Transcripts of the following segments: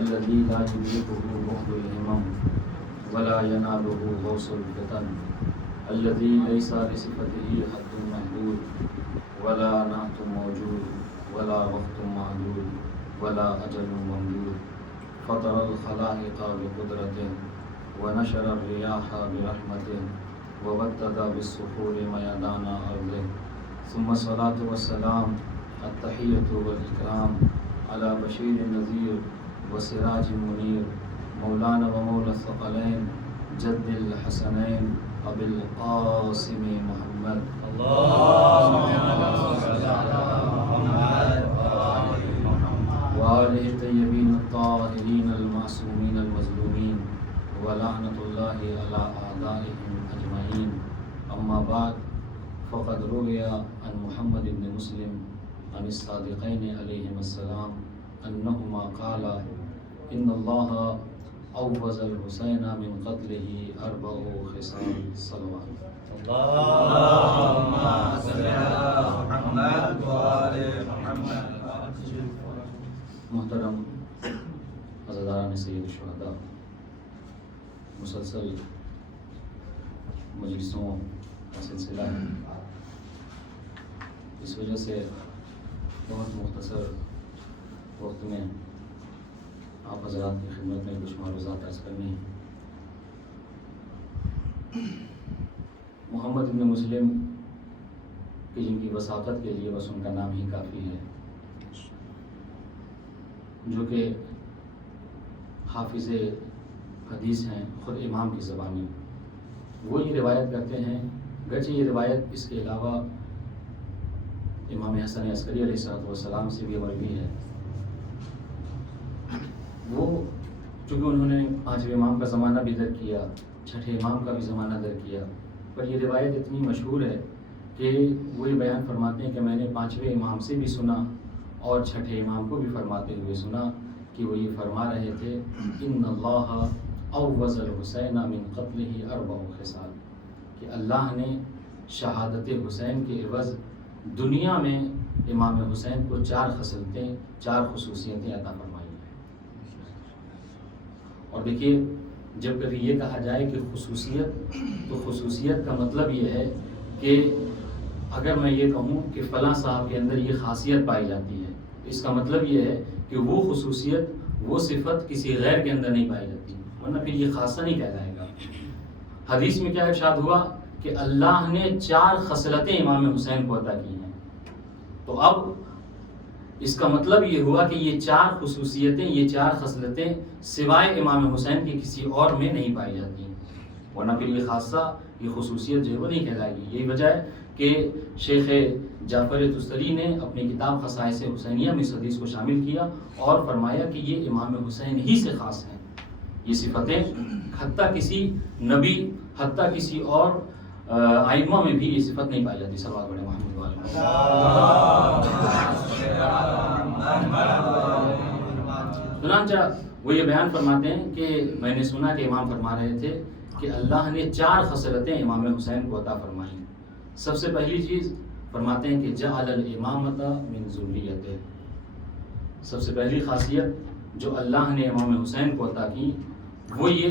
الذي لا يدركه بعد الهمم ولا يناله غوص الفتن الذي ليس لصفته حد محدود ولا نعت موجود ولا وقت معدود ولا أجل ممدود فطر الخلائق بقدرته ونشر الرياح برحمته وبدد بالصخور ميدان أرضه ثم الصلاة والسلام التحية والإكرام على بشير النذير وسراج منير مولانا ومولى الثقلين جد الحسنين أبي القاسم محمد وآله الطيبين الطاهرين المعصومين المظلومين ولعنة الله على أعدائهم أجمعين أما بعد فقد روي عن محمد بن مسلم عن الصادقين عليهم السلام أنهما قال إن الله أوفز الحسين من قتله 4 خصال صلوات اللهم صل على محمد وآل محمد. محترم عزاداران سید الشہداء، مسلسل مجلسوں کا سلسلہ ہے، اس وجہ سے بہت مختصر وقت میں آپ حضرات کی خدمت میں کچھ معروضات عرض کرنی ہیں۔ محمد بن مسلم کہ جن کی وثاقت کے لیے بس ان کا نام ہی کافی ہے، جو کہ حافظ حدیث ہیں، خود امام کی زبانی، وہ یہ روایت کرتے ہیں، گرچہ یہ روایت اس کے علاوہ امام حسن عسکری علیہ السلام سے بھی مروی ہے، وہ چونکہ انہوں نے 5ویں امام کا زمانہ بھی درک کیا، 6ٹھے امام کا بھی زمانہ درک کیا، پر یہ روایت اتنی مشہور ہے کہ وہ یہ بیان فرماتے ہیں کہ میں نے 5ویں امام سے بھی سنا اور 6ٹھے امام کو بھی فرماتے ہوئے سنا کہ وہ یہ فرما رہے تھے ان اللہ اوز الحسین من قتلہ 4 خصال، کہ اللہ نے شہادت حسین کے عوض دنیا میں امام حسین کو 4 خصلتیں، 4 خصوصیتیں عطا فرمائی ہیں۔ اور دیکھیے، جب کبھی یہ کہا جائے کہ خصوصیت، تو خصوصیت کا مطلب یہ ہے کہ اگر میں یہ کہوں کہ فلاں صاحب کے اندر یہ خاصیت پائی جاتی ہے، اس کا مطلب یہ ہے کہ وہ خصوصیت، وہ صفت کسی غیر کے اندر نہیں پائی جاتی، ورنہ پھر یہ خاصہ نہیں کہہ جائے گا۔ حدیث میں کیا ارشاد ہوا کہ اللہ نے 4 خصلتیں امام حسین کو عطا کی ہیں، تو اب اس کا مطلب یہ ہوا کہ یہ 4 خصوصیتیں، یہ 4 خصلتیں سوائے امام حسین کے کسی اور میں نہیں پائی جاتی، ورنہ پھر یہ خاصہ، یہ خصوصیت جو ہے وہ نہیں کہلائے گی۔ یہی وجہ ہے کہ شیخ جعفر تستری نے اپنی کتاب خصائص حسینیہ میں اس حدیث کو شامل کیا اور فرمایا کہ یہ امام حسین ہی سے خاص ہیں، یہ صفتیں حتیٰ کسی نبی، حتیٰ کسی اور ائمہ میں بھی یہ صفت نہیں پائی جاتی۔ صلوات بڑے محمد والے۔ چنانچہ وہ یہ بیان فرماتے ہیں کہ میں نے سنا کہ امام فرما رہے تھے کہ اللہ نے 4 خصلتیں امام حسین کو عطا فرمائیں۔ سب سے پہلی چیز فرماتے ہیں کہ جعل الامامۃ من ذریتہ، سب سے پہلی خاصیت جو اللہ نے امام حسین کو عطا کی وہ یہ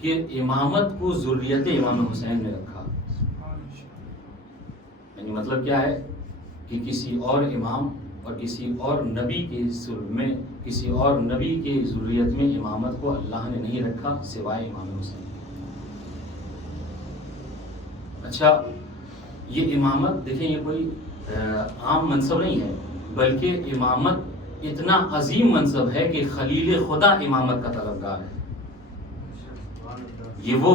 کہ امامت کو ذریت امام حسین نے رکھا، یعنی مطلب کیا ہے کہ کسی اور امام اور کسی اور نبی کے سلب میں، کسی اور نبی کے ذریت میں امامت کو اللہ نے نہیں رکھا سوائے امام حسین۔ اچھا، یہ امامت دیکھیں، یہ کوئی عام منصب نہیں ہے، بلکہ امامت اتنا عظیم منصب ہے کہ خلیل خدا امامت کا طلبگار ہے۔ یہ وہ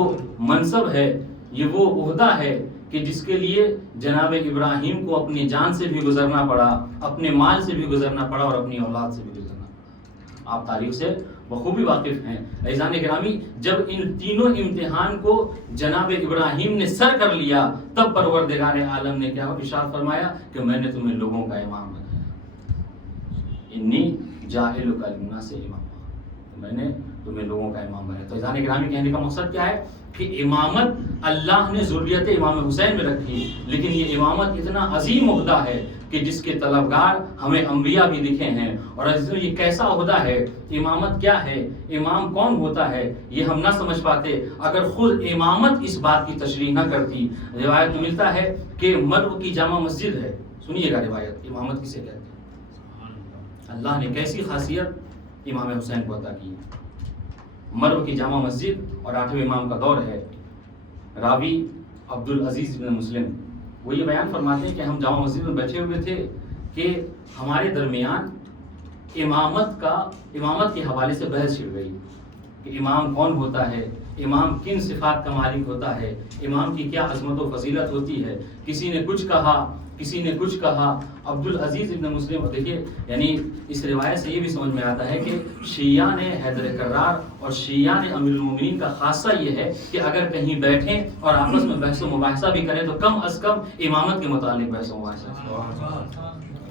منصب ہے، یہ وہ عہدہ ہے کہ جس کے لیے جناب ابراہیم کو اپنی جان سے بھی گزرنا پڑا، اپنے مال سے بھی گزرنا پڑا اور اپنی اولاد سے بھی گزرنا پڑا۔ آپ تاریخ سے بخوبی واقف ہیں عزیزان گرامی، جب ان تینوں امتحان کو جناب ابراہیم نے سر کر لیا، تب پروردگار عالم نے کیا ارشاد فرمایا کہ میں نے تمہیں لوگوں کا امام بنایا، انی جاعلک للناس اماما۔ میں نے تمہیں لوگوں کا امام بنایا. تو عزیزان گرامی کہنے کا مقصد کیا ہے کہ امامت اللہ نے ذریت امام حسین میں رکھی، لیکن یہ امامت اتنا عظیم عہدہ ہے کہ جس کے طلبگار ہمیں انبیاء بھی دکھے ہیں. اور یہ کیسا عہدہ ہے، امامت کیا ہے، امام کون ہوتا ہے، یہ ہم نہ سمجھ پاتے اگر خود امامت اس بات کی تشریح نہ کرتی. روایت میں ملتا ہے کہ مرو کی جامع مسجد ہے، سنیے گا روایت، امامت کسے کہتے ہیں. اللہ نے کیسی خاصیت امام حسین کو عطا کی. مرو کی جامع مسجد اور 8ویں امام کا دور ہے. راوی عبدالعزیز بن مسلم وہ یہ بیان فرماتے ہیں کہ ہم جامع مسجد میں بیٹھے ہوئے تھے کہ ہمارے درمیان امامت کے حوالے سے بحث چھڑ گئی کہ امام کون ہوتا ہے، امام کن صفات کا مالک ہوتا ہے، امام کی کیا عظمت و فضیلت ہوتی ہے. کسی نے کچھ کہا، کسی نے کچھ کہا. عبدالعزیز ابن مسلم، دیکھیے یعنی اس روایت سے یہ بھی سمجھ میں آتا ہے کہ شیعہ نے حیدر کرار اور شیعہ نے امیر المومنین کا خاصہ یہ ہے کہ اگر کہیں بیٹھیں اور آپس میں بحث و مباحثہ بھی کریں تو کم از کم امامت کے متعلق بحث و مباحثہ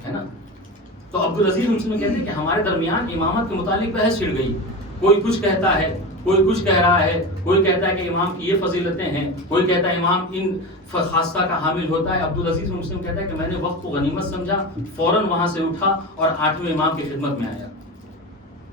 ہے نا. تو عبدالعزیز مسلم کہتے ہیں کہ ہمارے درمیان امامت کے متعلق بحث چھڑ گئی. کوئی کچھ کہتا ہے، کوئی کچھ کہہ رہا ہے، کوئی کہتا ہے کہ امام کی یہ فضیلتیں ہیں، کوئی کہتا ہے امام ان خاصہ کا حامل ہوتا ہے. عبدالعزیز مسلم کہتا ہے کہ میں نے وقت کو غنیمت سمجھا، فوراً وہاں سے اٹھا اور 8ویں امام کی خدمت میں آیا.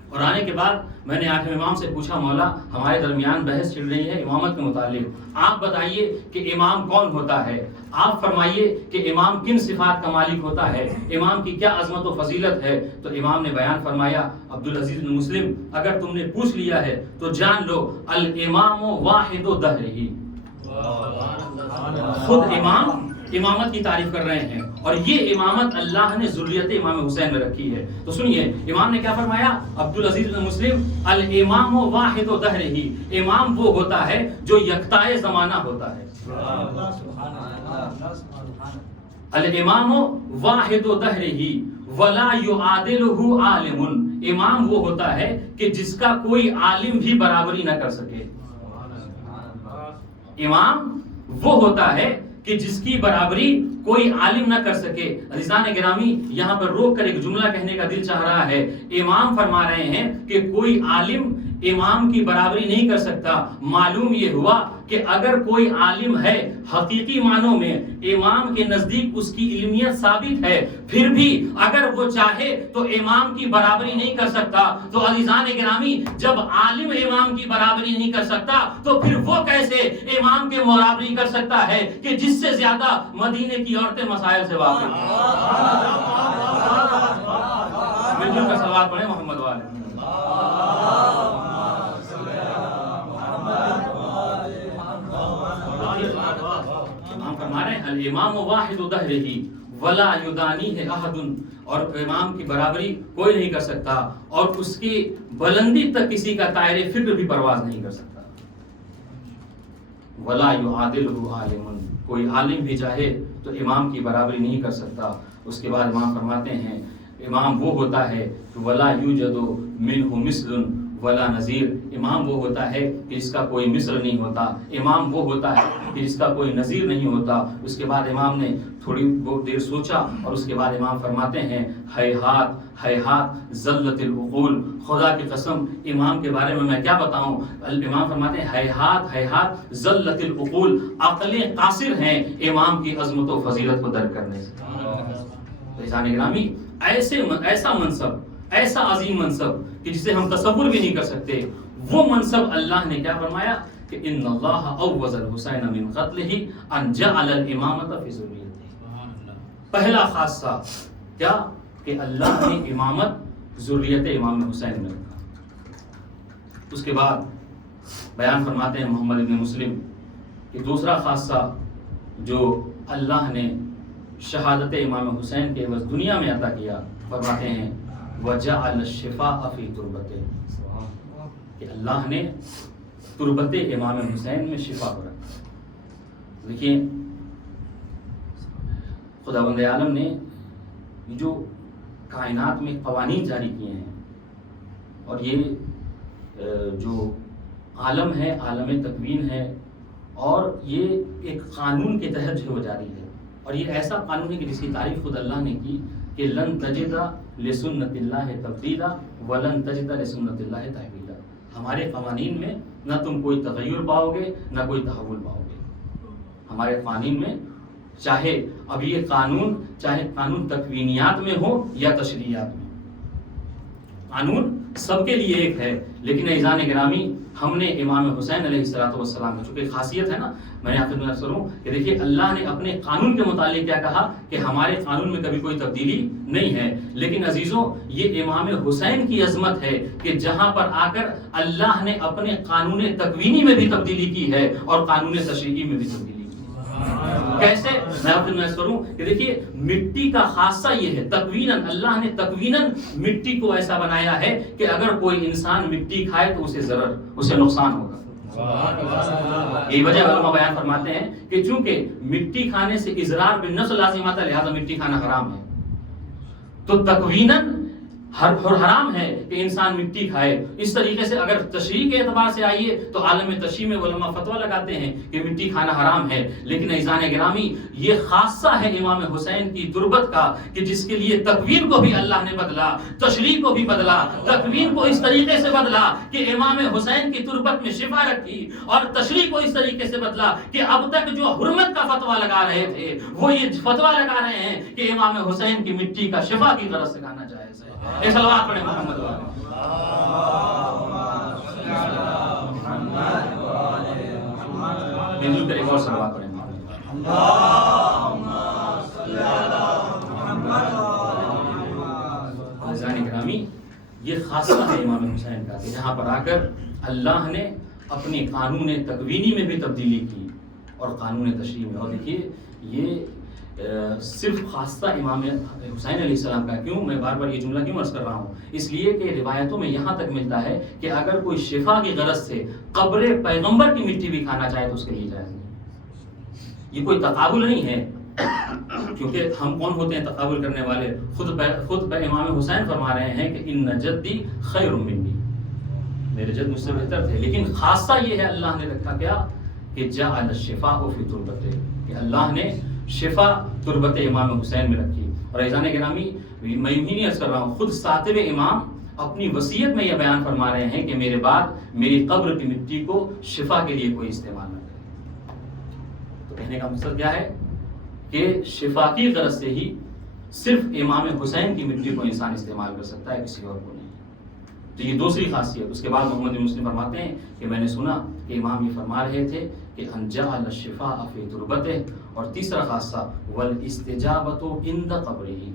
اور آنے کے بعد میں نے 8ویں امام سے پوچھا، مولا ہمارے درمیان بحث چل رہی ہے امامت کے متعلق، آپ بتائیے کہ امام کون ہوتا ہے، آپ فرمائیے کہ امام کن صفات کا مالک ہوتا ہے، امام کی کیا عظمت و فضیلت ہے. تو امام نے بیان فرمایا، عبدالعزیز بن مسلم اگر تم نے پوچھ لیا ہے تو جان لو الامام واحد دہرہ. خود امام امامت کی تعریف کر رہے ہیں اور یہ امامت اللہ نے ذریت امام حسین میں رکھی ہے. تو سنیے امام نے کیا فرمایا، عبدالعزیز بن مسلم الامام واحد دہرہ، امام وہ ہوتا ہے جو یکتائے زمانہ ہوتا ہے. الامام واحد دہرہ ولا یعادلہ عالم، امام وہ ہوتا ہے کہ جس کا کوئی عالم بھی برابری نہ کر سکے. امام وہ ہوتا ہے کہ جس کی برابری کوئی عالم نہ کر سکے. عزیزان گرامی یہاں پر روک کر ایک جملہ کہنے کا دل چاہ رہا ہے. امام فرما رہے ہیں کہ کوئی عالم امام کی برابری نہیں کر سکتا. معلوم یہ ہوا کہ اگر کوئی عالم ہے حقیقی معنوں میں امام کے نزدیک اس کی علمیت ثابت ہے، پھر بھی اگر وہ چاہے تو امام کی برابری نہیں کر سکتا. تو عزیزان گرامی جب عالم امام کی برابری نہیں کر سکتا تو پھر وہ کیسے امام کے برابری کر سکتا ہے کہ جس سے زیادہ مدینے کی عورتیں مسائل سے واقف ہیں. مل جل کر صلوات پڑھیں محمد والے. امام فرما رہے ہیں الامام واحد دہرہ ولا یدانیہ احد، اور امام کی برابری کوئی نہیں کر سکتا اور اس کی بلندی تک کسی کا طائر فکر بھی پرواز نہیں کر سکتا. ولا یعادلہ عالم، کوئی عالم بھی چاہے تو امام کی برابری نہیں کر سکتا. اس کے بعد امام فرماتے ہیں امام وہ ہوتا ہے کہ ولا یوجد منہ مثل ولا نظیر، امام وہ ہوتا ہے کہ جس کا کوئی مثل نہیں ہوتا، امام وہ ہوتا ہے کہ جس کا کوئی نظیر نہیں ہوتا. اس کے بعد امام نے تھوڑی بہت دیر سوچا اور اس کے بعد امام فرماتے ہیں ہیہات ہیہات زلت العقول، خدا کی قسم امام کے بارے میں کیا بتاؤں. امام فرماتے ہیں ہیہات ہیہات زلت العقول، عقلیں قاصر ہیں امام کی عظمت و فضیلت کو درک کرنے سے. عزیزان گرامی ایسا منصب، ایسا عظیم منصب کہ جسے ہم تصور بھی نہیں کر سکتے، وہ منصب اللہ نے کیا فرمایا کہ ان اللہ اوز الحسین من قتلہ ان جعل الامامۃ فی ذریتہ. پہلا خاصہ کیا کہ اللہ نے امامت ذریت امام حسین میں رکھا. اس کے بعد بیان فرماتے ہیں محمد ابن مسلم کہ دوسرا خاصہ جو اللہ نے شہادت امام حسین کے عوض دنیا میں عطا کیا، فرماتے ہیں وجعل الشفاء فی تربتہ، کہ اللہ نے تربت امام حسین میں شفا کو رکھا. دیکھیے خداوند عالم نے جو کائنات میں قوانین جاری کیے ہیں اور یہ جو عالم ہے عالم تکوین ہے اور یہ ایک قانون کے تحت جو جاری ہے، اور یہ ایسا قانون ہے کہ جس کی تعریف خود اللہ نے کی کہ لن تجد لسنت اللہ تبدیلا ولن تجد لسنت اللہ تحویلا. ہمارے قوانین میں نہ تم کوئی تغیر پاؤ گے نہ کوئی تحول پاؤ گے. ہمارے قوانین میں چاہے اب یہ قانون تکوینیات میں ہو یا تشریعات میں، قانون سب کے لیے ایک ہے. لیکن عزیزان گرامی، ہم نے امام حسین علیہ الصلوۃ والسلام کی چونکہ خاصیت ہے نا، میں نے آپ کو عرض کروں کہ دیکھیے اللہ نے اپنے قانون کے متعلق کیا کہا کہ ہمارے قانون میں کبھی کوئی تبدیلی نہیں ہے. لیکن عزیزوں، یہ امام حسین کی عظمت ہے کہ جہاں پر آ کر اللہ نے اپنے قانون تکوینی میں بھی تبدیلی کی ہے اور قانون تشریعی میں بھی تبدیلی کی. کیسے؟ میں آپ کو عرض کروں کہ دیکھیے مٹی کا خاصہ یہ ہے، تکویناً اللہ نے تکویناً مٹی کو ایسا بنایا ہے کہ اگر کوئی انسان مٹی کھائے تو اسے نقصان ہوگا. یہ وجہ علماء بیان فرماتے ہیں کہ چونکہ مٹی کھانے سے اضرار بالنفس لازم آتا ہے، لہذا مٹی کھانا حرام ہے. تو تکویناً حرام ہے کہ انسان مٹی کھائے. اس طریقے سے اگر تشریح کے اعتبار سے آئیے تو عالم تشریح میں علماء فتویٰ لگاتے ہیں کہ مٹی کھانا حرام ہے. لیکن عزیزان گرامی، یہ خاصہ ہے امام حسین کی تربت کا کہ جس کے لیے تکوین کو بھی اللہ نے بدلا، تشریح کو بھی بدلا. تکوین کو اس طریقے سے بدلا کہ امام حسین کی تربت میں شفا رکھی، اور تشریح کو اس طریقے سے بدلا کہ اب تک جو حرمت کا فتویٰ لگا رہے تھے وہ یہ فتویٰ لگا رہے ہیں کہ امام حسین کی مٹی کا شفا کی غرض سے کھانا جائز ہے. صلوات پڑھیں محمد والے. مل کر ایک اور صلوات پڑھیں. عزیزان گرامی، یہ خاصہ ہے امام حسین کا کہ جہاں پر آ کر اللہ نے اپنے قانون تکوینی میں بھی تبدیلی کی اور قانون تشریح میں. اور دیکھیے یہ صرف خاصہ امام حسین علیہ السلام کا. کیوں میں بار بار یہ جملہ کیوں عرض کر رہا ہوں؟ اس لیے کہ روایتوں میں یہاں تک ملتا ہے کہ اگر کوئی شفا کی غرض سے قبر پیغمبر کی مٹی بھی کھانا چاہے تو اس کے لیے جائز نہیں. یہ کوئی تقابل نہیں ہے، کیونکہ ہم کون ہوتے ہیں تقابل کرنے والے؟ خود امام حسین فرما رہے ہیں کہ ان جدی خیر منی، میرے جد مجھ سے بہتر تھے. لیکن خاصہ یہ ہے اللہ نے رکھا کیا کہ جعل الشفاء فی تربتہ، کہ اللہ نے شفا تربت امام حسین میں رکھی. اور عزیزان گرامی، میں یوں ہی نہیں عرض کر رہا ہوں، خود ساتویں امام اپنی وصیت میں یہ بیان فرما رہے ہیں کہ میرے بعد میری قبر کی مٹی کو شفا کے لیے کوئی استعمال نہ کرے. تو کہنے کا مقصد کیا ہے کہ شفا کی غرض سے ہی صرف امام حسین کی مٹی کو انسان استعمال کر سکتا ہے، کسی اور کو نہیں. تو یہ دوسری خاصیت. اس کے بعد محمد بن مسلم فرماتے ہیں کہ میں نے سنا کہ امام یہ فرما رہے تھے کہ ان جعل الشفاء فی تربتہ. اور تیسرا خاصہ والاستجابۃ عند قبرہ.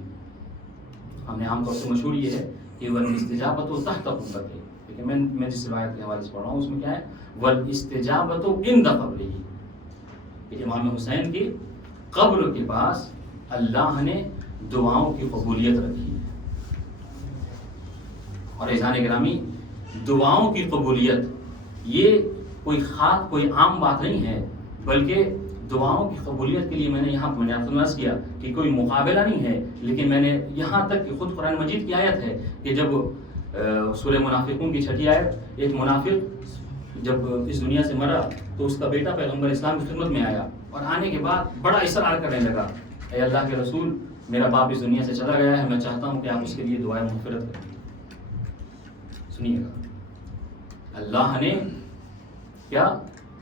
ہم نے عام طور سے مشہور یہ ہے کہ والاستجابۃ تحت قبرہ، لیکن میں جس روایت کے حوالے سے پڑھ رہا ہوں اس میں کیا ہے؟ والاستجابۃ عند قبرہ، کہ امام حسین کی قبر کے پاس اللہ نے دعاؤں کی قبولیت رکھی. اور عزیزان گرامی، دعاؤں کی قبولیت یہ کوئی عام بات نہیں ہے، بلکہ دعاؤں کی قبولیت کے لیے میں نے آپ کو عرض کیا کہ کوئی مقابلہ نہیں ہے. لیکن میں نے یہاں تک کہ خود قرآن مجید کی آیت ہے کہ جب سورہ منافقون کی 6 آیت، ایک منافق جب اس دنیا سے مرا تو اس کا بیٹا پیغمبر اسلام کی خدمت میں آیا اور آنے کے بعد بڑا اصرار کرنے لگا، اے اللہ کے رسول، میرا باپ اس دنیا سے چلا گیا ہے، میں چاہتا ہوں کہ آپ اس کے لیے دعائیں مغفرت کریں. سنیے گا، اللہ نے کیا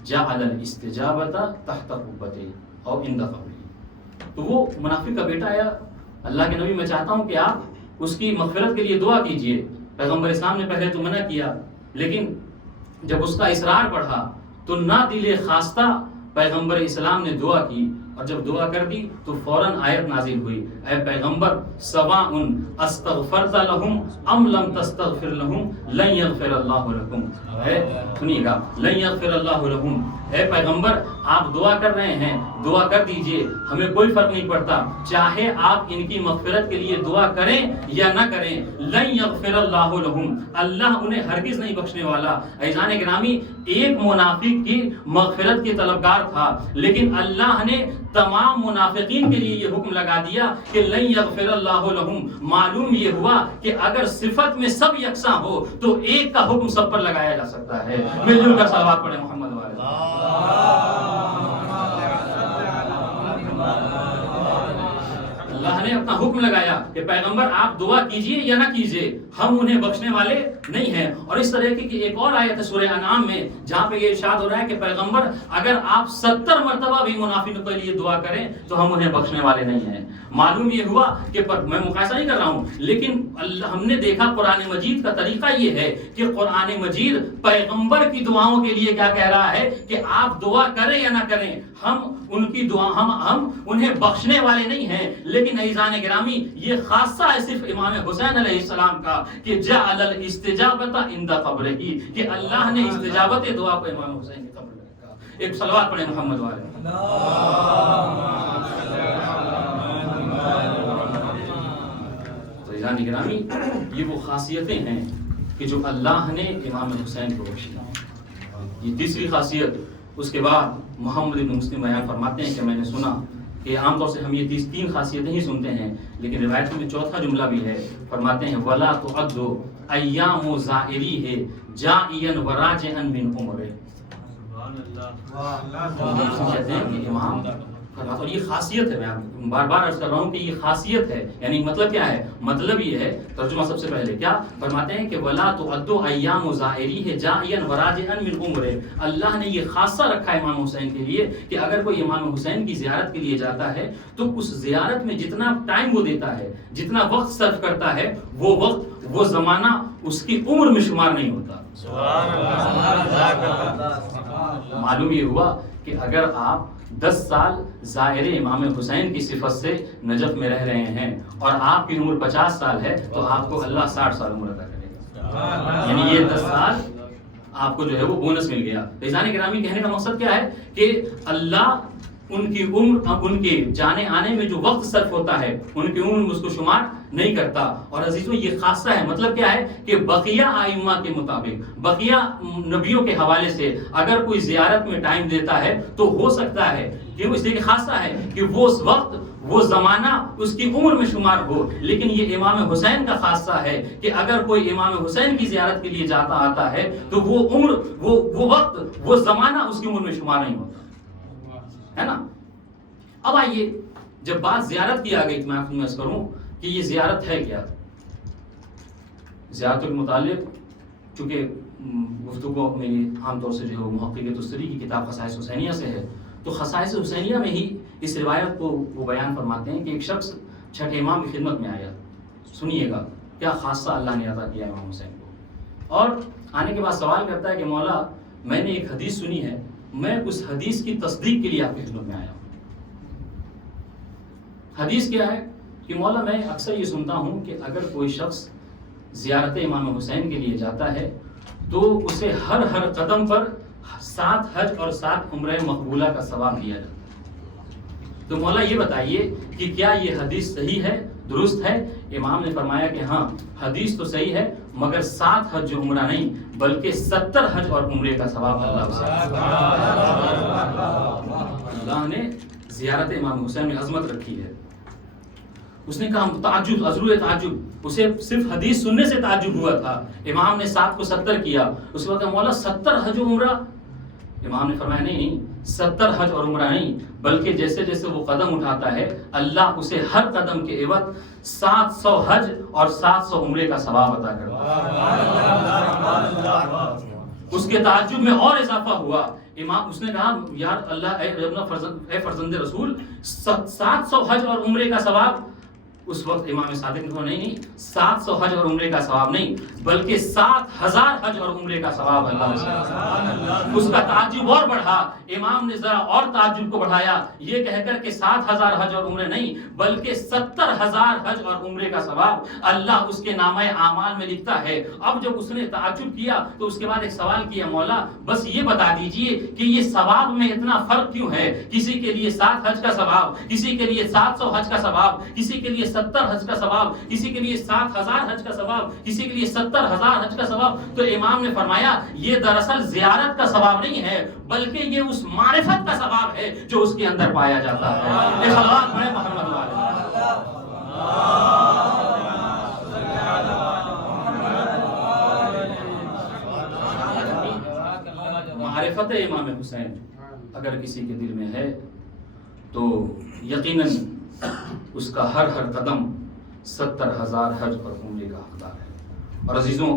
جعل الاستجابۃ تحت قبتہ اور عند قبرہ. تو وہ منافق کا بیٹا آیا، اللہ کے نبی میں چاہتا ہوں کہ آپ اس کی مغفرت کے لیے دعا کیجئے. پیغمبر اسلام نے پہلے تو منع کیا، لیکن جب اس کا اصرار بڑھا تو نہ دل خواستہ پیغمبر اسلام نے دعا کی، اور جب دعا کر دی تو فوراً آیت نازل ہوئی، اے پیغمبر سواء استغفرت لهم ام لم تستغفر لهم لن يغفر الله لكم. سنیے گا، لن يغفر الله لهم. اے پیغمبر آپ دعا کر رہے ہیں، دعا کر دیجئے، ہمیں کوئی فرق نہیں پڑتا، چاہے آپ ان کی مغفرت کے لیے دعا کریں یا نہ کریں. لن يغفر الله لهم، اللہ انہیں ہرگز نہیں بخشنے والا. عزیزان گرامی، ایک منافق کی مغفرت کے طلبگار تھا، لیکن اللہ نے تمام منافقین کے لیے یہ حکم لگا دیا کہ لن یغفر اللہ لہم. معلوم یہ ہوا کہ اگر صفت میں سب یکساں ہو تو ایک کا حکم سب پر لگایا جا سکتا ہے. مل جل کر صلوات پڑھیں محمد والے. اللہ نے اپنا حکم لگایا کہ پیغمبر آپ دعا کیجئے یا نہ کیجئے، ہم انہیں بخشنے والے نہیں ہیں۔ اور اس طرح کی ایک اور آیت ہے سورہ انعام میں جہاں پہ یہ ارشاد ہو رہا ہے کہ پیغمبر اگر آپ 70 مرتبہ بھی منافقوں کے لیے دعا کریں تو ہم انہیں بخشنے والے نہیں ہیں۔ معلوم یہ ہوا کہ میں مقایسہ نہیں کر رہا ہوں، لیکن ہم نے دیکھا قرآن مجید کا طریقہ یہ ہے کہ قرآن مجید پیغمبر کی دعاؤں کے لیے کیا کہہ رہا ہے کہ آپ دعا کریں یا نہ کریں، ہم ان کی دعا ہم انہیں بخشنے والے نہیں ہیں۔ لیکن عزیزان گرامی یہ خاصہ ہے صرف امام حسین علیہ السلام کا کہ جعل الاستجابۃ عند قبرہ، کہ اللہ نے استجابت دعا کو امام حسین کی قبر میں رکھا۔ ایک صلوات پڑھیں محمد والے۔ تو عزیزان گرامی یہ وہ خاصیتیں ہیں کہ جو اللہ نے امام حسین کو بخشی۔ یہ تیسری خاصیت۔ اس کے بعد محمد بن مسلم بیان فرماتے ہیں کہ میں نے سنا کہ عام طور سے ہم یہ تین خاصیتیں ہی سنتے ہیں، لیکن روایت میں چوتھا جملہ بھی ہے۔ فرماتے ہیں وَلَا تُعَدُّ أَيَّامُ زَائِرِهِ جَائِيًا وَرَاجِعًا مِنْ عُمْرِهِ۔ کہتے ہیں کہ امام اور یہ خاصیت ہے، میں بار بار عرض کر رہا ہوں کہ یہ خاصیت ہے، یعنی مطلب کیا ہے؟ مطلب یہ ہے، ترجمہ سب سے پہلے کیا فرماتے ہیں کہ وَلَا تُعَدُّ أَيَّامُ زَائِرِهِ جَائِيًا وَرَاجِعًا مِنْ عُمْرِهِ۔ اللہ نے یہ خاصہ رکھا ہے امام حسین کے لیے کہ اگر کوئی امام حسین کی زیارت کے لیے جاتا ہے تو اس زیارت میں جتنا ٹائم وہ دیتا ہے، جتنا وقت صرف کرتا ہے، وہ وقت وہ زمانہ اس کی عمر میں شمار نہیں ہوتا۔ معلوم یہ ہوا کہ اگر آپ 10 سال زائر امام حسین کی صفت سے نجف میں رہ رہے ہیں اور آپ کی عمر 50 سال ہے تو آپ کو اللہ 60 سال عمر عطا کرے گا، یعنی یہ 10 سال آپ کو جو ہے وہ بونس مل گیا۔ عزیزان گرامی کہنے کا مقصد کیا ہے کہ اللہ ان کی عمر، ان کے جانے آنے میں جو وقت صرف ہوتا ہے ان کی عمر میں اس کو شمار نہیں کرتا۔ اور عزیزوں یہ خاصہ ہے، مطلب کیا ہے کہ بقیہ ائمہ کے مطابق، بقیہ نبیوں کے حوالے سے اگر کوئی زیارت میں ٹائم دیتا ہے تو ہو سکتا ہے کہ اس لیے خاصہ ہے کہ وہ اس وقت وہ زمانہ اس کی عمر میں شمار ہو، لیکن یہ امام حسین کا خاصہ ہے کہ اگر کوئی امام حسین کی زیارت کے لیے جاتا آتا ہے تو وہ عمر، وہ وقت، وہ زمانہ اس کی عمر میں شمار نہیں ہوتا ہے نا۔ اب آئیے جب بات زیارت کی آ گئی تو میں آپ کو عرض کروں کہ یہ زیارت ہے کیا۔ زیارت کے متعلق چونکہ گفتگو میری عام طور سے جو ہے محقق تستری کی کتاب خصائص حسینیہ سے ہے، تو خصائص حسینیہ میں ہی اس روایت کو وہ بیان فرماتے ہیں کہ ایک شخص چھٹے امام کی خدمت میں آیا۔ سنیے گا کیا خاصہ اللہ نے عطا کیا امام حسین کو، اور آنے کے بعد سوال کرتا ہے کہ مولا میں نے ایک حدیث سنی ہے، میں اس حدیث کی تصدیق کے لیے آپ کی خدمت میں آیا ہوں۔ حدیث کیا ہے کہ مولا میں اکثر یہ سنتا ہوں کہ اگر کوئی شخص زیارت امام حسین کے لیے جاتا ہے تو اسے ہر قدم پر 7 حج اور 7 عمرہ مقبولہ کا ثواب دیا جاتا ہے۔ تو مولا یہ بتائیے کہ کیا یہ حدیث صحیح ہے، درست ہے؟ امام نے فرمایا کہ ہاں حدیث تو صحیح ہے، مگر 7 حج و عمرہ نہیں بلکہ 70 حج اور عمرے کا ثواب اللہ نے زیارت امام حسین میں عظمت رکھی ہے۔ اس نے کہا تعجب، عذر تعجب، اسے صرف حدیث سننے سے تعجب ہوا تھا۔ امام نے 7 کو 70 کیا، اس کے بعد کہا مولا 70 حج و عمرہ؟ امام نے فرمایا نہیں 70 حج اور عمرہ نہیں بلکہ جیسے جیسے وہ قدم اٹھاتا ہے اللہ اسے ہر قدم کے عوض 700 حج اور 700 عمرے کا ثواب عطا کرتا ہے۔ اس کے تعجب میں اور اضافہ ہوا۔ امام اس نے کہا یار اللہ اے فرزند رسول 700 حج اور عمرے کا ثواب؟ اس وقت امام صادق نے کہا نہیں 700 حج اور عمرے کا ثواب نہیں بلکہ 7000 حج اور عمرے کا ثواب اللہ سے۔ اس کا تعجب اور بڑھا، امام نے ذرا اور تعجب کو بڑھایا یہ کہہ کر کہ 7000 حج اور عمرے نہیں بلکہ 70000 حج اور عمرے کا ثواب اللہ اس کے نامہ اعمال میں لکھتا ہے۔ اب جب اس نے تعجب کیا تو اس کے بعد ایک سوال کیا مولا بس یہ بتا دیجئے کہ یہ ثواب میں اتنا فرق کیوں ہے؟ کسی کے لیے 7 حج کا ثواب، کسی کے لیے 700 حج کا ثواب، کسی کے لیے 70 حج کا ثواب، کسی کے لیے 7000 حج کا ثواب، کسی کے لیے 70000 حج کا ثواب۔ تو امام نے فرمایا یہ دراصل زیارت کا ثواب نہیں ہے بلکہ یہ اس معرفت کا ثواب ہے جو اس کے اندر پایا جاتا ہے۔ محمد معرفت امام حسین اگر کسی کے دل میں ہے تو یقیناً اس کا ہر قدم 70,000 حج اور عمرے کا حقدار ہے۔ اور عزیزوں،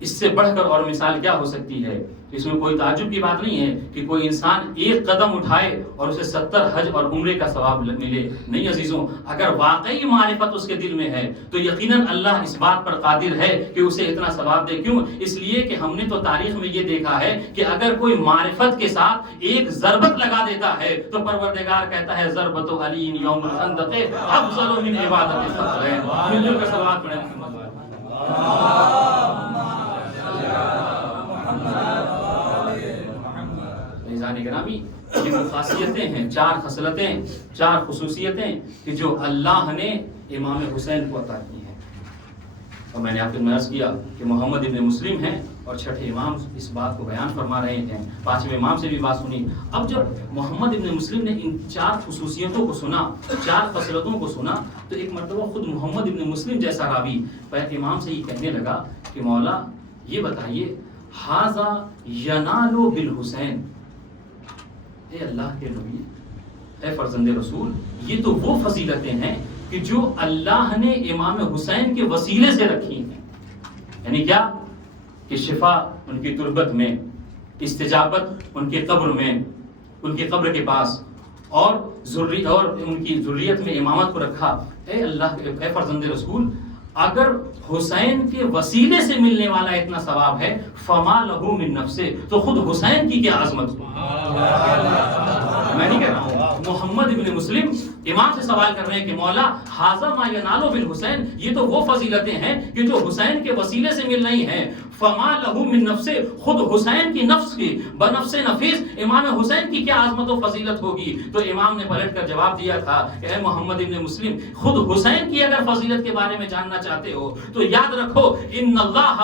اس سے بڑھ کر اور مثال کیا ہو سکتی ہے؟ اس میں کوئی تعجب کی بات نہیں ہے کہ کوئی انسان ایک قدم اٹھائے اور اسے 70 حج اور عمرے کا ثواب ملے۔ نہیں عزیزوں، اگر واقعی معرفت اس کے دل میں ہے تو یقیناً اللہ اس بات پر قادر ہے کہ اسے اتنا ثواب دے۔ کیوں؟ اس لیے کہ ہم نے تو تاریخ میں یہ دیکھا ہے کہ اگر کوئی معرفت کے ساتھ ایک ضربت لگا دیتا ہے تو پروردگار کہتا ہے ضربت علی یوم الخندق افضل من عبادت الصدقین۔ ملوں کا ثواب پڑھیں۔ گرامی، یہ وہ خاصیتیں ہیں، 4 خصلتیں، 4 خصوصیتیں کہ جو اللہ نے امام حسین کو عطا کی ہیں۔ اور میں نے آپ کو عرض کیا کہ محمد ابن مسلم ہیں اور 6 امام اس بات کو بیان فرما رہے ہیں، 5ویں امام سے بھی بات سنی۔ اب جب محمد ابن مسلم نے ان 4 خصوصیتوں کو سنا، 4 خصلتوں کو سنا، تو ایک مرتبہ خود محمد ابن مسلم جیسا راوی امام سے یہ کہنے لگا کہ مولا یہ بتائیے، ھذا ینال بالحسین، اے اللہ کے نبی، اے فرزند رسول، یہ تو وہ فضیلتیں ہیں کہ جو اللہ نے امام حسین کے وسیلے سے رکھی ہیں۔ یعنی کیا؟ کہ شفا ان کی تربت میں، استجابت ان کے قبر میں، ان کی قبر کے پاس، اور ان کی ذریت میں امامت کو رکھا۔ اے اللہ، اے فرزند رسول، اگر حسین کے وسیلے سے ملنے والا اتنا ثواب ہے، فما لہو من نفسہ، تو خود حسین کی کیا عظمت ہو۔ میں نہیں کہہ رہا ہوں، محمد ابن مسلم امام سے سوال کر رہے ہیں کہ مولا ھذا ما ینال بالحسین، یہ تو وہ فضیلتیں ہیں کہ جو حسین کے وسیلے سے مل رہی ہیں، فما لہو من نفسہ، خود حسین کی نفس کی بنفس نفیس امام حسین کی کیا عظمت و فضیلت ہوگی۔ تو امام نے پلٹ کر جواب دیا تھا کہ اے محمد ابن مسلم، خود حسین کی اگر فضیلت کے بارے میں جاننا چاہتے ہو تو یاد رکھو، ان اللہ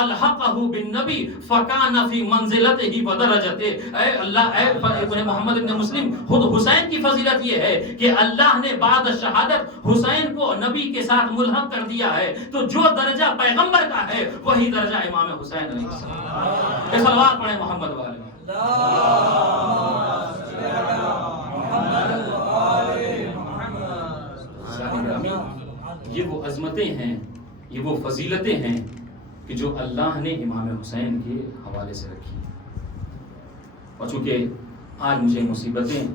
الحقہ بالنبی فکان فی منزلتہ ودرجتہ، اے اللہ، اے محمد ابن مسلم، خود حسین کی فضیلت یہ ہے کہ اللہ نے بعد شہادت حسین کو نبی کے ساتھ ملحق کر دیا ہے، تو جو درجہ پیغمبر کا ہے وہی درجہ امام حسین علیہ السلام۔ یہ صلوات پڑھیں محمد والے۔ یہ وہ عظمتیں ہیں، یہ وہ فضیلتیں ہیں کہ جو اللہ نے امام حسین کے حوالے سے رکھی۔ اور چونکہ آج مجھے مصیبتیں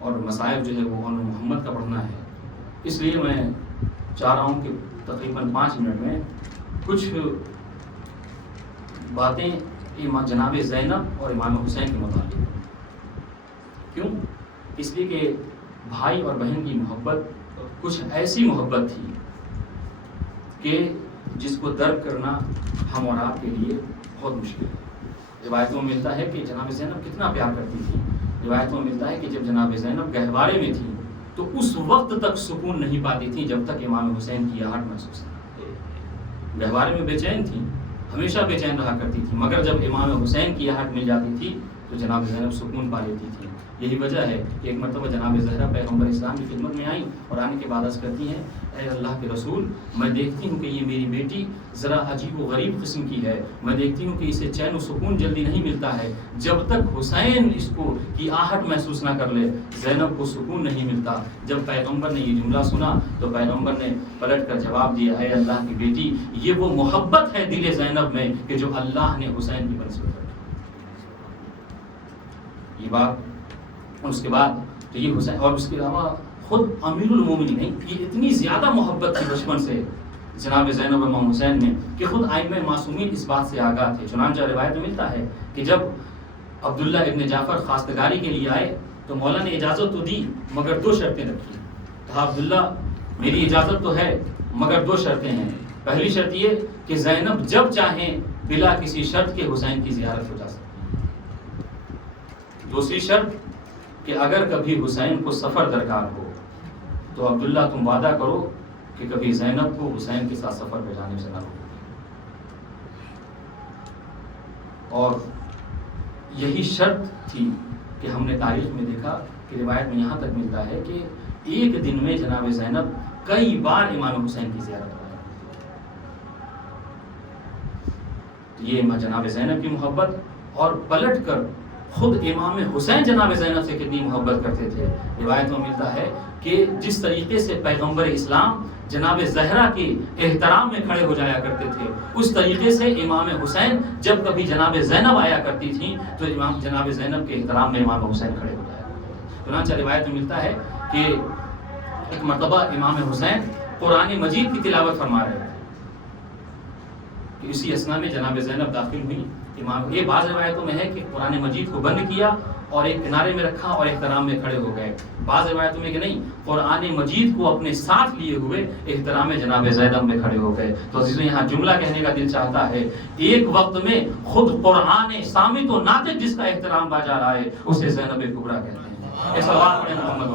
اور مصائب جو ہے وہ عنوان محمد کا پڑھنا ہے، اس لیے میں چاہ رہا ہوں کہ تقریباً 5 منٹ میں کچھ باتیں جناب زینب اور امام حسین کے متعلق۔ کیوں؟ اس لیے کہ بھائی اور بہن کی محبت کچھ ایسی محبت تھی کہ جس کو درک کرنا ہم اور آپ کے لیے بہت مشکل ہے۔ روایتوں میں ملتا ہے کہ جناب زینب کتنا پیار کرتی تھی۔ روایتوں میں ملتا ہے کہ جب جناب زینب گہوارے میں تھی تو اس وقت تک سکون نہیں پاتی تھی جب تک امام حسین کی آہٹ محسوس نہ۔ گہوارے میں بے چین تھی، ہمیشہ بے چین رہا کرتی تھی، مگر جب امام حسین کی آہٹ مل جاتی تھی تو جناب زینب سکون پا لیتی تھی۔ یہی وجہ ہے کہ ایک مرتبہ جناب زہرا پیغمبر اسلام کی خدمت میں آئیں اور آنے کے بعد عرض کرتی ہیں، اے اللہ کے رسول، میں دیکھتی ہوں کہ یہ میری بیٹی ذرا عجیب و غریب قسم کی ہے، میں دیکھتی ہوں کہ اسے چین و سکون جلدی نہیں ملتا ہے، جب تک حسین اس کو کی آہٹ محسوس نہ کر لے زینب کو سکون نہیں ملتا۔ جب پیغمبر نے یہ جملہ سنا تو پیغمبر نے پلٹ کر جواب دیا، اے اللہ کی بیٹی، یہ وہ محبت ہے دل زینب میں کہ جو اللہ نے حسین کی بنسبت رکھی۔ یہ بات، اس کے بعد تو یہ حسین، اور اس کے علاوہ خود امیر المومنین، یہ اتنی زیادہ محبت تھی بچپن سے جناب زینب امام حسین میں کہ خود ائمہ معصومین اس بات سے آگاہ تھے۔ چنانچہ روایت میں ملتا ہے کہ جب عبداللہ ابن جعفر خواستگاری کے لیے آئے تو مولا نے اجازت تو دی مگر 2 شرطیں رکھی۔ کہا عبداللہ میری اجازت تو ہے مگر 2 شرطیں ہیں۔ پہلی شرط یہ کہ زینب جب چاہیں بلا کسی شرط کے حسین کی زیارت ہو جا سکتی ہے۔ دوسری شرط کہ اگر کبھی حسین کو سفر درکار ہو تو عبداللہ تم وعدہ کرو کہ کبھی زینب کو حسین کے ساتھ سفر پہ جانے سے نہ روکو۔ اور یہی شرط تھی کہ ہم نے تاریخ میں دیکھا کہ روایت میں یہاں تک ملتا ہے کہ ایک دن میں جناب زینب کئی بار امام حسین کی زیارت ہو جاتی۔ یہ جناب زینب کی محبت، اور پلٹ کر خود امام حسین جناب زینب سے کتنی محبت کرتے تھے. روایت میں ملتا ہے کہ جس طریقے سے پیغمبر اسلام جناب زہرا کے احترام میں کھڑے ہو جایا کرتے تھے، اس طریقے سے امام حسین جب کبھی جناب زینب آیا کرتی تھیں تو امام جناب زینب کے احترام میں امام حسین کھڑے ہو جایا کرتے تھے. چنانچہ روایت میں ملتا ہے کہ ایک مرتبہ امام حسین قرآن مجید کی تلاوت فرما رہے تھے کہ اسی اثنا میں جناب زینب داخل ہوئی. یہ بعض روایتوں میں ہے کہ قرآن مجید کو بند کیا اور ایک کنارے میں رکھا اور احترام میں کھڑے ہو گئے. بعض روایتوں میں کہ نہیں، قرآن مجید کو اپنے ساتھ لیے ہوئے احترام زینب میں کھڑے ہو گئے. تو عزیزوں یہاں جملہ کہنے کا دل چاہتا ہے، ایک وقت میں خود قرآن صامت و ناطق جس کا احترام باجا رہا ہے اسے زینب کبریٰ کہتے ہیں. یہ صلوات پڑھیں محمد.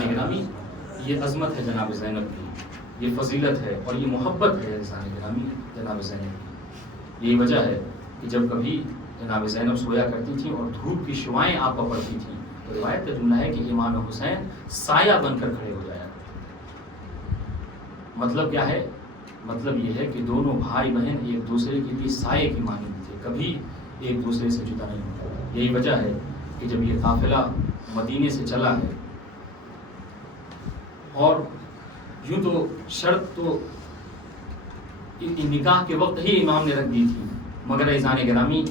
گرامی، یہ عظمت ہے جناب زینب کی، یہ فضیلت ہے اور یہ محبت ہے گرامی جناب زینب کی. یہی وجہ ہے کہ جب کبھی جناب زینب سویا کرتی تھی اور دھوپ کی شعائیں آپ پر پڑتی تھیں تو روایت کا جملہ ہے کہ امام حسین سایہ بن کر کھڑے ہو جایا کرتے. مطلب کیا ہے؟ مطلب یہ ہے کہ دونوں بھائی بہن ایک دوسرے کے لیے سائے کی مانند تھے، کبھی ایک دوسرے سے جدا نہیں ہوتا. یہی وجہ ہے کہ جب یہ قافلہ مدینے سے چلا ہے اور یوں تو شرط تو نکاح کے وقت ہی امام نے رکھ دی تھی، مگر عزیزان گرامی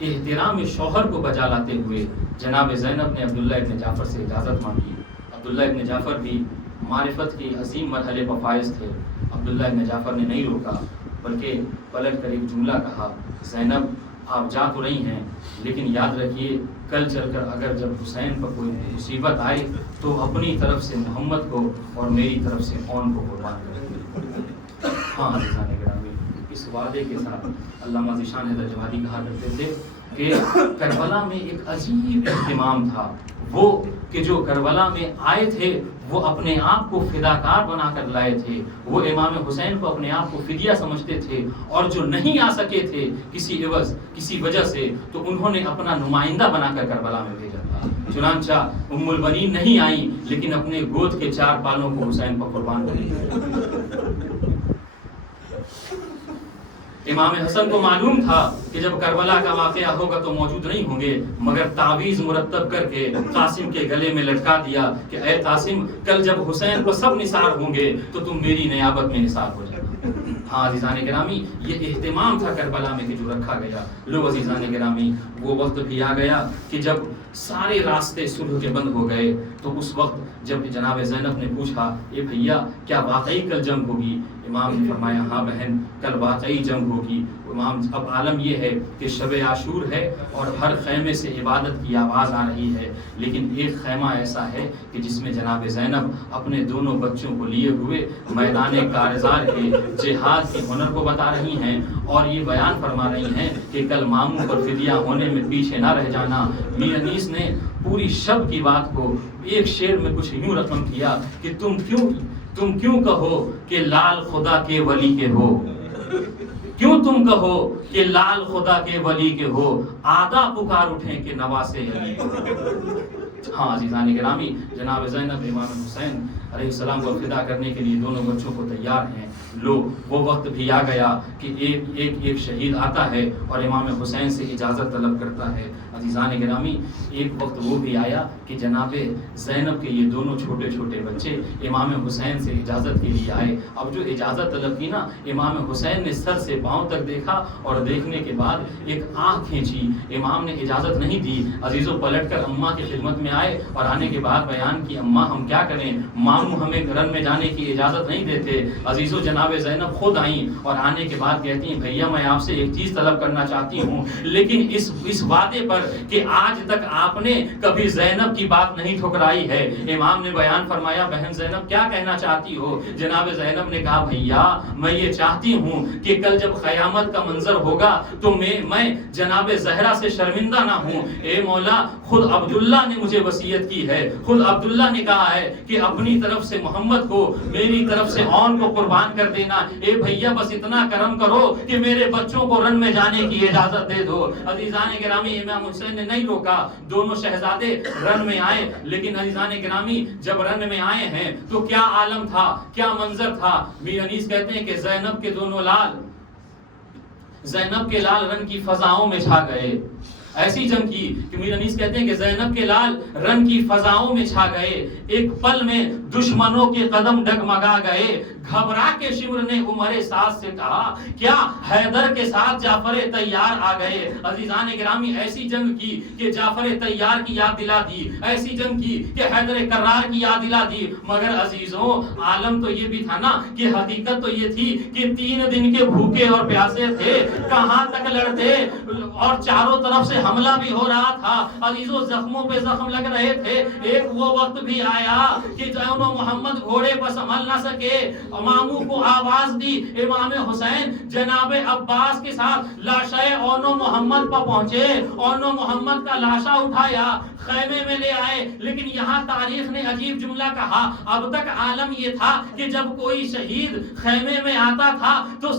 احترام شوہر کو بجا لاتے ہوئے جناب زینب نے عبداللہ ابن جعفر سے اجازت مانگی. عبداللہ ابن جعفر بھی معرفت کے عظیم مرحلے پر فائز تھے. عبداللہ ابن جعفر نے نہیں روکا بلکہ پلٹ کر ایک جملہ کہا، زینب آپ جا تو رہی ہیں لیکن یاد رکھیے کل چل کر اگر جب حسین پر کوئی مصیبت آئے تو اپنی طرف سے محمد کو اور میری طرف سے اون کو قربان کریں. ہاں عزیزان گرامی، اس وعدے کے ساتھ علامہ ذیشان حیدر جوادی کہا کرتے تھے کہ کربلا میں ایک عجیب اہتمام تھا، وہ کہ جو کربلا میں آئے تھے وہ اپنے آپ کو فداکار بنا کر لائے تھے، وہ امام حسین کو اپنے آپ کو فدیہ سمجھتے تھے، اور جو نہیں آ سکے تھے کسی عوض کسی وجہ سے تو انہوں نے اپنا نمائندہ بنا کر کربلا میں بھیجا تھا. چنانچہ ام البنین نہیں آئی لیکن اپنے گود کے 4 بالوں کو حسین پر قربان کر دیا. امام حسن کو معلوم تھا کہ جب کربلا کا واقعہ ہوگا تو موجود نہیں ہوں گے، مگر تعویذ مرتب کر کے قاسم کے گلے میں لٹکا دیا کہ اے قاسم کل جب حسین کو سب نثار ہوں گے تو تم میری نیابت میں نثار ہو جانا. ہاں عزیزان گرامی، یہ اہتمام تھا کربلا میں کہ جو رکھا گیا. لو عزیزان گرامی، وہ وقت بھی آ گیا کہ جب سارے راستے صلح کے بند ہو گئے تو اس وقت جب جناب زینب نے پوچھا اے بھیا کیا واقعی کل جنگ ہوگی؟ امام نے فرمایا ہاں بہن کل واقعی جنگ ہوگی. امام اب عالم یہ ہے کہ شب عاشور ہے اور ہر خیمے سے عبادت کی آواز آ رہی ہے، لیکن ایک خیمہ ایسا ہے کہ جس میں جناب زینب اپنے دونوں بچوں کو لیے ہوئے میدان کارزار کے جہاد کے ہنر کو بتا رہی ہیں اور یہ بیان فرما رہی ہیں کہ کل ماموں پر فدیہ ہونے میں پیچھے نہ رہ جانا. میر انیس نے پوری شب کی بات کو ایک شعر میں کچھ یوں رقم کیا کہ تم کیوں کہو کہ لال خدا کے ولی کے ہو، کیوں تم کہو کہ لال خدا کے ولی کے ہو، آدھا پکار اٹھیں کہ نواسے علی. ہاں عزیزان گرامی، جناب زینب امام حسین علیہ السلام کو فدا کرنے کے لیے دونوں بچوں کو تیار ہیں. لو وہ وقت بھی آ گیا کہ ایک شہید آتا ہے اور امام حسین سے اجازت طلب کرتا ہے. عزیزان گرامی، ایک وقت وہ بھی آیا کہ جناب زینب کے یہ دونوں چھوٹے چھوٹے بچے امام حسین سے اجازت کے لیے آئے. اب جو اجازت طلب کی نا، امام حسین نے سر سے پاؤں تک دیکھا اور دیکھنے کے بعد ایک آنکھ کھینچی. امام نے اجازت نہیں دی. عزیزوں پلٹ کر اماں کی خدمت میں آئے اور آنے کے بعد بیان کی اماں ہم کیا کریں، ماموں ہمیں گھر میں جانے کی اجازت نہیں دیتے. عزیزوں جناب زینب خود آئیں اور آنے کے بعد کہتی ہیں بھیا میں آپ سے ایک چیز طلب کرنا چاہتی ہوں، لیکن اس وعدے پر کہ آج تک آپ نے کبھی زینب کی بات نہیں ٹھکرائی ہے. امام نے بیان فرمایا بہن زینب کیا کہنا چاہتی ہو؟ جناب زینب نے کہا بھیا میں یہ چاہتی ہوں کہ کل جب قیامت کا منظر ہوگا تو میں جناب زہرا سے شرمندہ نہ ہوں. اے مولا خود عبداللہ نے مجھے وصیت کی ہے. خود عبداللہ نے کہا ہے کہ اپنی طرف سے محمد کو میری طرف سے اون کو قربان کر دینا. اے بھیا بس اتنا کرم کرو کہ میرے بچوں کو رن میں جانے کی اجازت دے دو. عزیزان گرامی امام حسین نے نہیں روکا, دونوں شہزادے رن میں آئے. لیکن عزیزان گرامی جب رن میں آئے ہیں تو کیا عالم تھا, کیا منظر تھا. میر انیس کہتے ہیں کہ زینب کے دونوں لال, زینب کے لال رن کی فضاؤں میں چھا گئے. ایسی جنگ کی کہ میر انیس کہتے ہیں کہ زینب کے لال رن کی فضاؤں میں چھا گئے. ایک پل میں دشمنوں کے قدم ڈگمگا گئے. گھبرا کے شمر نے عمر سعد سے کہا کیا حیدر کے ساتھ جعفر طیار آ گئے. عزیزان گرامی ایسی جنگ کی کہ جعفر طیار کی یاد دلا دی, ایسی جنگ کی کہ حیدر کرار کی یاد دلا دی. مگر عزیزوں عالم تو یہ بھی تھا نا کہ حقیقت تو یہ تھی کہ 3 دن کے بھوکے اور پیاسے تھے, کہاں تک لڑتے, اور چاروں طرف سے حملہ بھی ہو رہا تھا. عزیزوں زخموں پہ زخم لگ رہے تھے. ایک وہ وقت بھی آیا کہ جانو محمد گھوڑے پر سنبھل نہ سکے, ماموں کو آواز دی. امام حسین جناب عباس کے ساتھ لاشے اونو محمد پر پہنچے, اونو محمد کا لاشا اٹھایا, خیمے میں لے آئے. لیکن یہاں تاریخ نے عجیب جملہ کہا, اب تک عالم یہ تھا کہ جب کوئی شہید خیمے میں آتا تھا تو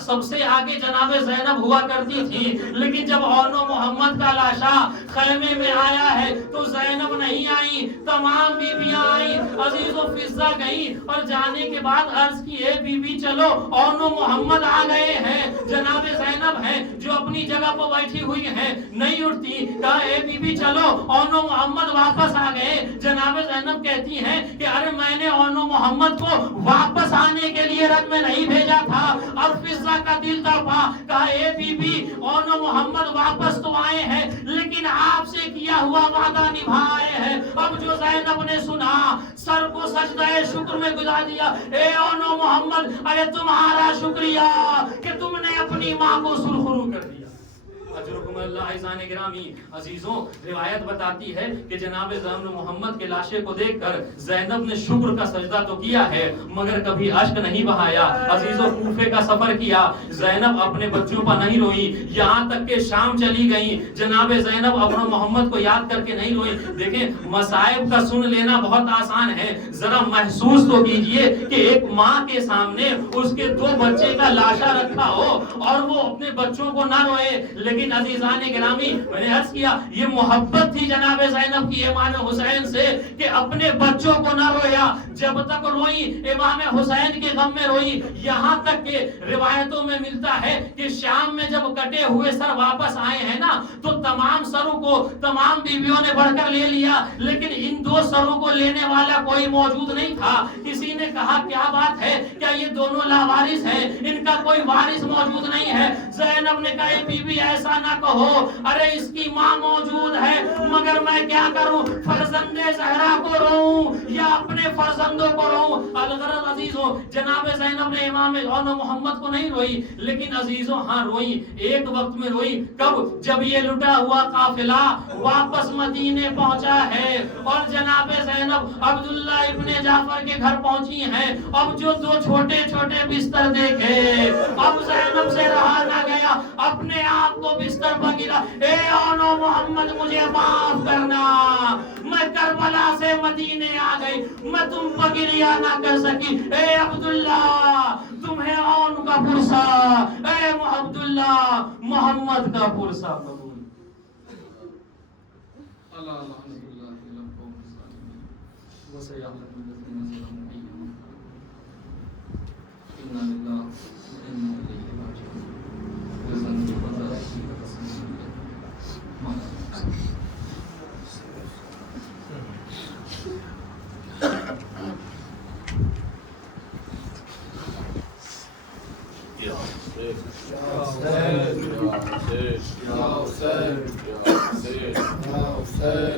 سب سے آگے جناب زینب ہوا کرتی تھی. لیکن جب اونو محمد کا لاشا خیمے میں آیا ہے تو زینب نہیں آئی, تمام بیویاں آئیں. عزیزو فضہ گئی اور جانے کے بعد عرض کی اے بی بی چلو اونو محمد آ گئے ہیں. جناب زینب ہیں جو اپنی جگہ پر بیٹھی ہوئی ہیں, نہیں اٹھتی. کہا اے بی بی چلو اونو محمد واپس آ گئے. جناب زینب کہتی ہیں کہ ارے میں نے اونو محمد کو واپس آنے کے لیے رن میں نہیں بھیجا تھا. اور فضہ کا دل تڑپا. کہا اے بی بی اونو محمد واپس تو آئے ہیں لیکن آپ سے کیا ہوا وعدہ نبھائے ہیں. اب جو زینب نے سنا سر کو سجدہ شکر میں گزار دیا. اے اونو محمد ارے تمہارا شکریہ کہ تم نے اپنی ماں کو سرخرو کر دیا. اجرکم اللہ. عزیزان گرامی عزیزوں روایت بتاتی ہے کہ جناب زینب محمد کے لاشے کو دیکھ کر زینب نے شکر کا سجدہ تو کیا ہے مگر کبھی اشک نہیں بہایا. عزیزوں کوفے کا سفر کیا, زینب اپنے بچوں پر نہیں روئی, یہاں تک کہ شام چلی گئی. جناب زینب اپنا محمد کو یاد کر کے نہیں روئی. دیکھیں مصائب کا سن لینا بہت آسان ہے, ذرا محسوس تو کیجئے کہ ایک ماں کے سامنے اس کے 2 بچے کا لاشا رکھا ہو اور وہ اپنے بچوں کو نہ روئے. لیکن عزیزان گرامی میں نے عرض کیا یہ محبت تھی جناب زینب کی امام حسین سے کہ اپنے بچوں کو نہ رویا. جب تک روئی امام حسین کے غم میں روئی. یہاں تک کہ روایتوں میں ملتا ہے کہ شام میں جب کٹے ہوئے سر واپس آئے ہیں نا تو تمام سروں کو تمام بیویوں نے بڑھ کر لے لیا, لیکن ان 2 سروں کو لینے والا کوئی موجود نہیں تھا. کسی نے کہا کیا بات ہے, کیا یہ دونوں لاوارث ہیں, ان کا کوئی وارث موجود نہیں ہے. زینب نے کہا بی بی ایسا نہ کہو, ارے اس کی ماں موجود ہے مگر میں کیا کروں, فرزند زہرا کو روؤں یا اپنے فرزندوں کو روؤں. الغرض عزیزوں جناب زینب نے امام اونو محمد کو نہیں روئی لیکن عزیزوں ہاں روئی. ایک وقت میں روئی کب, جب یہ لٹا ہوا قافلہ واپس مدینے پہنچا ہے اور جناب زینب عبداللہ ابن جعفر کے گھر پہنچی ہیں. اب جو 2 چھوٹے چھوٹے بستر دیکھے اب زینب سے رہا نہ گیا, اپنے آپ کو بستر پر گرا. اے اونو محمد مجھے معاف کرنا, میں کربلا سے مدینے آ گئی, میں تم پر گریا نہ کر سکی. اے عبداللہ تمہیں اون کا پرسا, اے عبداللہ محمد کا پرسا قبول. اللہ الحمد للہ وسیعلم الذین ظلموا انا للہ وانا الیہ راجعون. Ya Hussein, Ya Hussein, Ya Hussein, Ya Hussein.